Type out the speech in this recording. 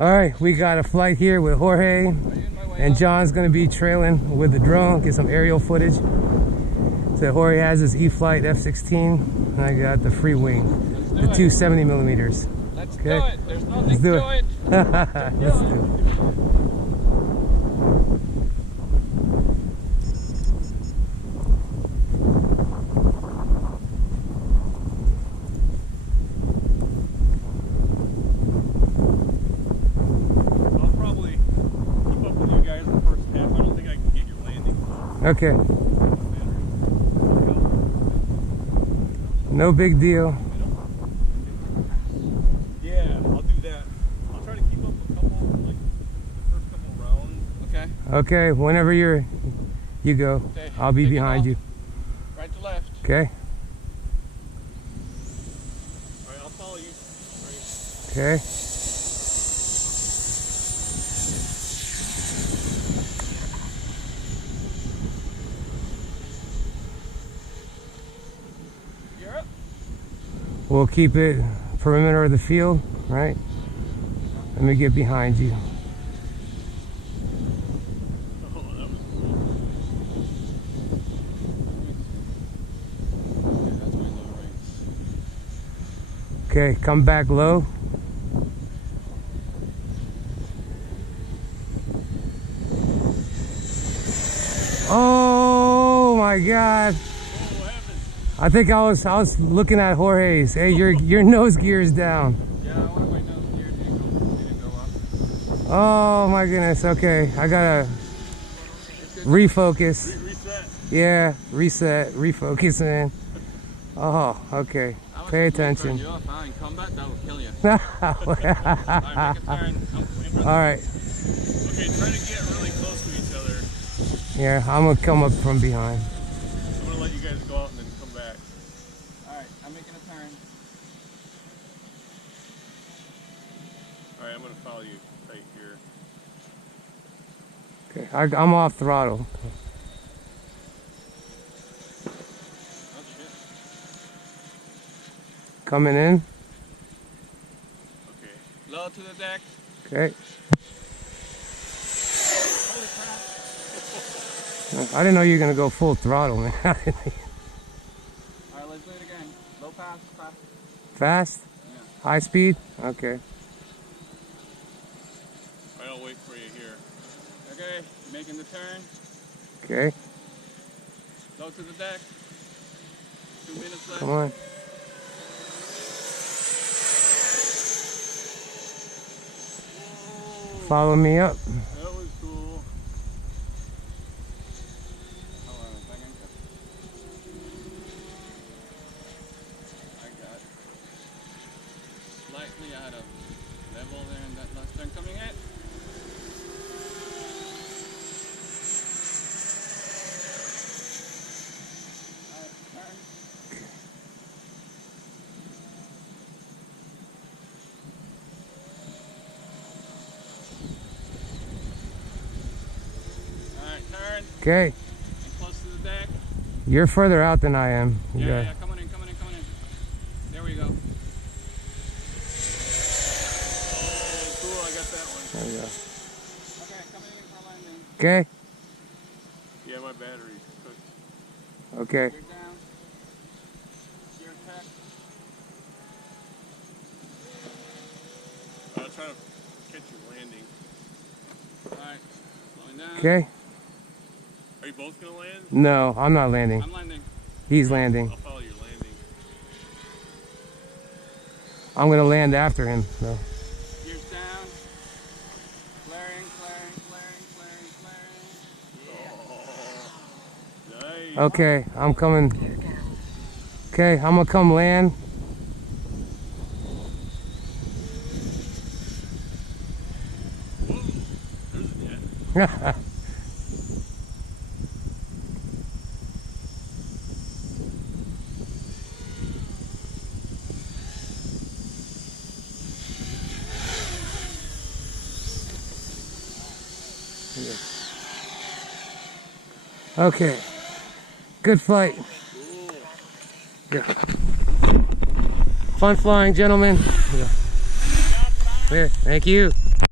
All right, we got a flight here with Jorge, and John's gonna be trailing with the drone, get some aerial footage. So Jorge has his E-flite F-16, and I got the Freewing, the 270 millimeters. Let's do it. There's nothing to it. Let's do it. I'll probably keep up with you guys in the first half. I don't think I can get your landing. Okay. No big deal. Yeah, I'll do that. I'll try to keep up a couple, like the first couple rounds. Okay. Okay, whenever you go, Okay. I'll be Take it behind off. you. Right to left. Okay. All right, I'll follow you. Right. Okay. You're up. We'll keep it perimeter of the field, right? Let me get behind you. Oh, that was cool. Yeah, that's my low right. Okay, come back low. Oh my God. Oh, what happened? I think I was looking at Jorge's. Hey, your nose gear is down. Yeah, one of my nose gear didn't go up. Oh my goodness. Okay, I gotta refocus. Reset. Yeah, reset, refocus, man. Oh, okay. Pay attention. You're fine. Combat, that will kill you. All Alright, make a turn. right. Okay, try to get really close to each other. Yeah, I'm gonna come up from behind. I'm gonna let you guys go out and then come back. Alright, I'm making a turn. All right, I'm gonna follow you right here. Okay, I'm off throttle. Oh shit. Coming in. Okay. Low to the deck. Okay. Holy crap. I didn't know you were gonna go full throttle, man. Alright, let's do it again. Low pass, fast. Fast? Yeah. High speed? Okay. All right, I'll wait for you here. Okay, making the turn. Okay. Low to the deck. 2 minutes left. Come on. Follow me up. That was cool. Hold on a second. I got slightly out of level there in that last turn coming in. Alright, turn. Alright, turn. Okay. And close to the deck. You're further out than I am. You Yeah, got- yeah, coming in, coming in, coming in. There we go. Oh, cool, I got that one. There we go. Okay, coming in for landing. Okay. Yeah, my battery's cooked. Okay. Gear down. Gear check. I'm trying to catch you landing. Alright, slowing down. Okay. Are you both gonna land? No, I'm not landing. I'm landing. He's landing. I'll follow your landing. I'm gonna land after him. So. Gears down. Flaring, flaring, flaring, flaring. Oh, nice. Okay, I'm coming. Okay, I'm gonna come land. Whoa, there's a jet. Okay. Good flight. Yeah. Fun flying, gentlemen. Yeah. Yeah, thank you.